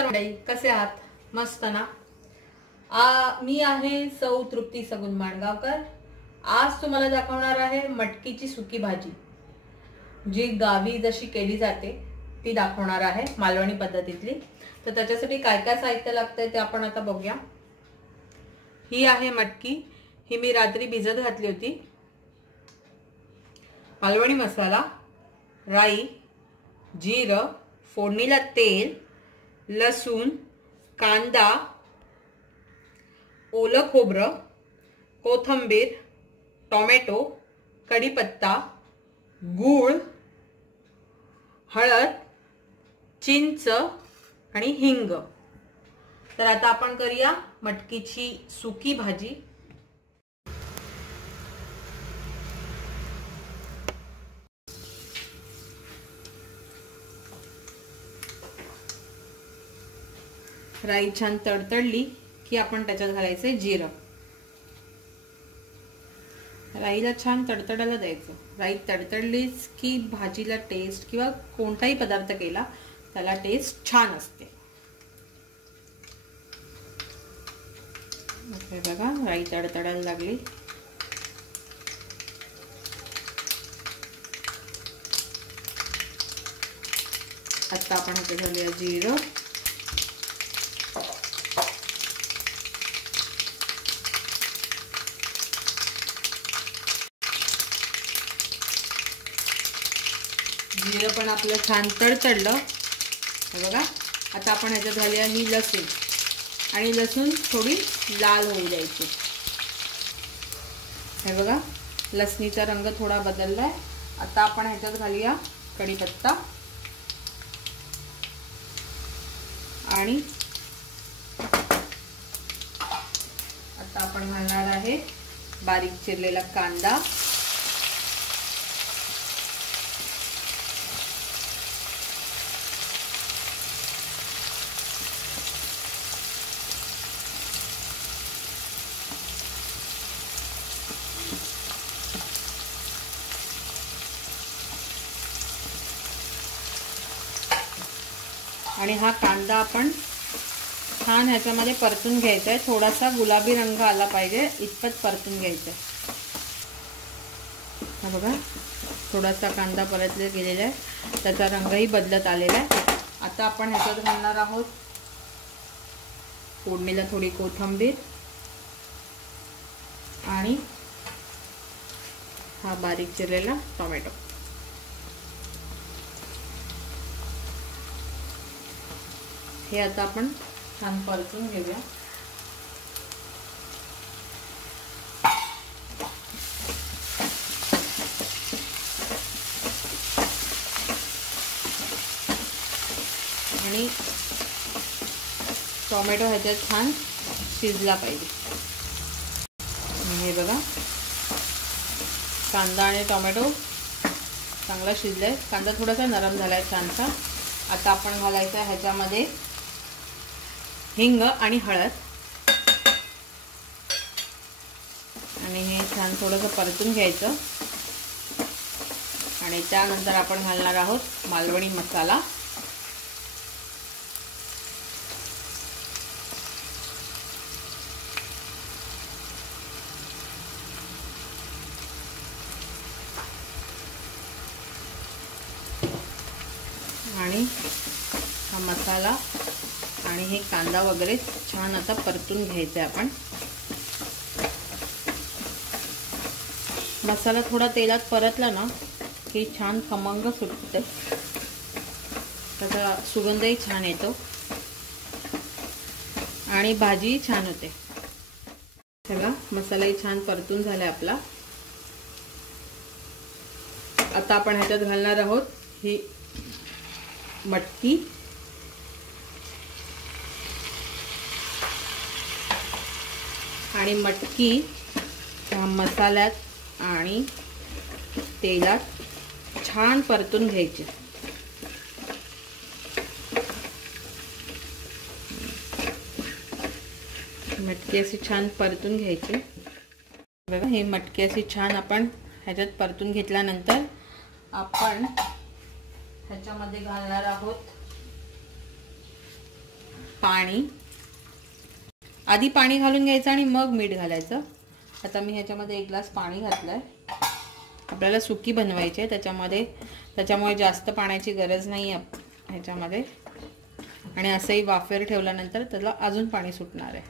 मंडळी, कसे आहात? मस्त ना? मी आहे सौ तृप्ती सगुन माणगावकर। आज तुम्हाला दाखवणार आहे मटकीची सुकी भाजी, जी गावी जशी केली जाते ती दाखवणार आहे, मालवणी पद्धतीतली। तर त्याच्यासाठी काय काय साहित्य लागतंय ते आपण आता बघूया। ही आहे मटकी, ही मी रात्री भिजत घातली होती। मालवणी मसाला, राई, जीरं, फोडणीला तेल, लसूण, कांदा, ओलं खोबरं, कोथिंबीर, टोमॅटो, कढीपत्ता, गूळ, हळद, चिंच आणि हिंग। तर आता आपण करूया मटकीची सुकी भाजी। राई छान तडतडली की आपण त्याच्यात घालायचे जिरं। राईला छान तडतडायला द्यायचं। राई तडतडलीच की भाजीला टेस्ट किंवा कोणताही पदार्थ केला त्याला टेस्ट छान असते। हे बघा, राई तडतडायला लागली। आता आपण ह्याच्यात घालूया जिरं, जिरं पण आपलं छान तडतडलं। हे बघा, आता आपण ह्याच्यात घालूया ही लसूण, आणि लसूण थोडी लाल होऊ द्यायची। हे बघा, लसणीचा रंग थोडा बदललाय। आता आपण ह्याच्यात घालूया कढीपत्ता, आणि आता आपण घालणार आहे बारीक चिरलेला कांदा, आणि हा कांदा आपण छान ह्याच्यामध्ये परतून घ्यायचा आहे। थोडासा गुलाबी रंग आला पाहिजे इतपत परतून घ्यायचं आहे। हा बघा, थोडासा कांदा परतले गेलेला आहे, त्याचा रंगही बदलत आलेला आहे। आता आपण ह्याच्यात घालणार आहोत फोडणीला थोडी कोथिंबीर, आणि हा बारीक चिरलेला टोमॅटो। हे आता आपण छान परतून घेऊया। आणि टोमॅटो ह्याच्यात छान शिजला पाहिजे। हे बघा, कांदा आणि टोमॅटो चांगला शिजलाय। कांदा थोडासा नरम झालाय छानसा। आता आपण घालायचं ह्याच्यामध्ये हिंग आणि हळद, आणि हे छान थोडंसं परतून घ्यायचं। आणि त्यानंतर आपण घालणार आहोत मालवणी मसाला, आणि हा मसाला आणि हे कांदा वगैरे छान आता परतून घ्यायचं आहे आपण। मसाला थोडा तेलात परतला ना की छान खमंग सुटते, त्याचा सुगंधही छान येतो आणि भाजी छान होते। बघा, मसालाही छान परतून झालाय आपला। आता आपण ह्याच्यात घालणार आहोत ही मटकी, आणि मटकी ह्या मसाल्यात आणि तेलात छान परतून घ्यायची। मटकी अशी छान परतून घ्यायची। बघा, ही मटकी अशी छान आपण ह्याच्यात परतून घेतल्यानंतर आपण ह्याच्यामध्ये घालणार आहोत पाणी, आधी पाणी घालून घ्यायचं आणि मग मीठ घालायचं. आता मी ह्याच्यामध्ये 1 ग्लास पाणी घातलंय. आपल्याला सुकी बनवायची आहे त्याच्यामुळे जास्त पाण्याची गरज नाही आहे ह्याच्यामध्ये. आणि असंही वाफेवर ठेवल्यानंतर त्याला अजून पाणी सुटणार आहे.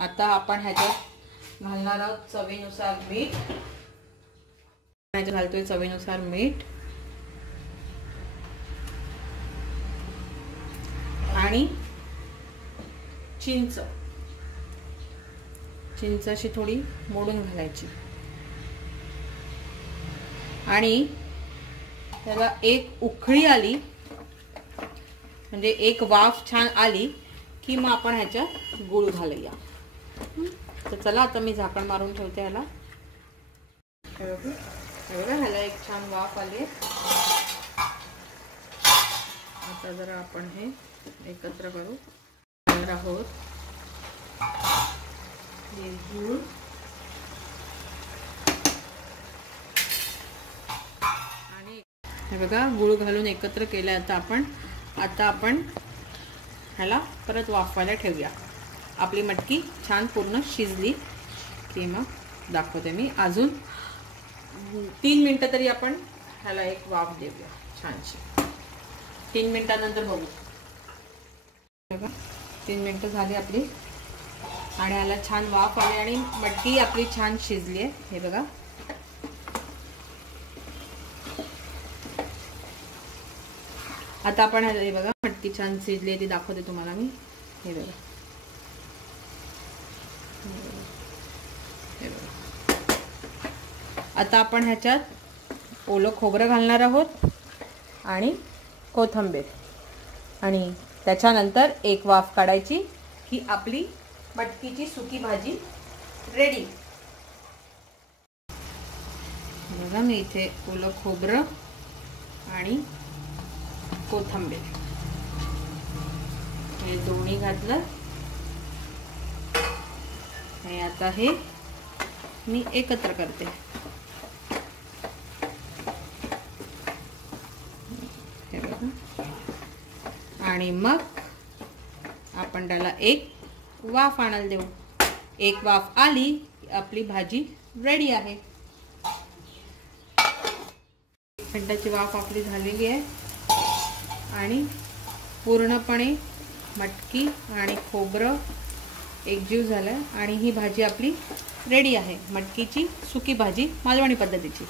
आता आपण ह्याच्यात घालणार आहोत चवीनुसार मीठ. ह्याच्यात घालतोय चवीनुसार मीठ आणि चिंच अशी थोडी मोडून घालायची. आणि त्याला एक उकळी आली म्हणजे एक वाफ छान आली की मग आपण ह्याच्यात गूळ घालूया. तर चला आता मी झाकण मारून ठेवते ह्याला. हे बघा ह्याला एक छान वाफ आली. आता जरा आपण हे एकत्र करू आहोत. हे गूळ आणि हे बघा गूळ घालून एकत्र केलं. आता आपण ह्याला परत वाफवायला ठेवूया. आपली मटकी छान पूर्ण शिजली की मग दाखवते मी. अजून 3 मिनिटं तरी आपण ह्याला एक वाफ देऊया छानशी. 3 मिनिटांनंतर बघू. बघा 3 मिनिटं झाली आपली आणि ह्याला छान वाफ आली आणि मटकी आपली छान शिजली आहे. हे बघा आता आपण हे बघा मटकी छान शिजली आहे ती दाखवते तुम्हाला मी. हे बघा आता आपण ह्याच्यात ओलं खोबरं घालणार आहोत आणि कोथिंबीर. आणि त्याच्यानंतर एक वाफ काढायची की आपली मटकीची सुकी भाजी रेडी. बघा मी इथे ओलं खोबरं आणि कोथिंबीर हे दोन्ही घातलं. हे आता हे मी एकत्र करते. हे बघा आणि मग आपण त्याला एक वाफ आणायला देऊ. एक वाफ आली आपली भाजी रेडी आहे. मिनिटाची वाफ आपली झालेली आहे आणि पूर्णपणे मटकी आणि खोबरं एकजीव झालं आणि ही भाजी आपली रेडी आहे. मटकीची सुकी भाजी मालवणी पद्धतीची.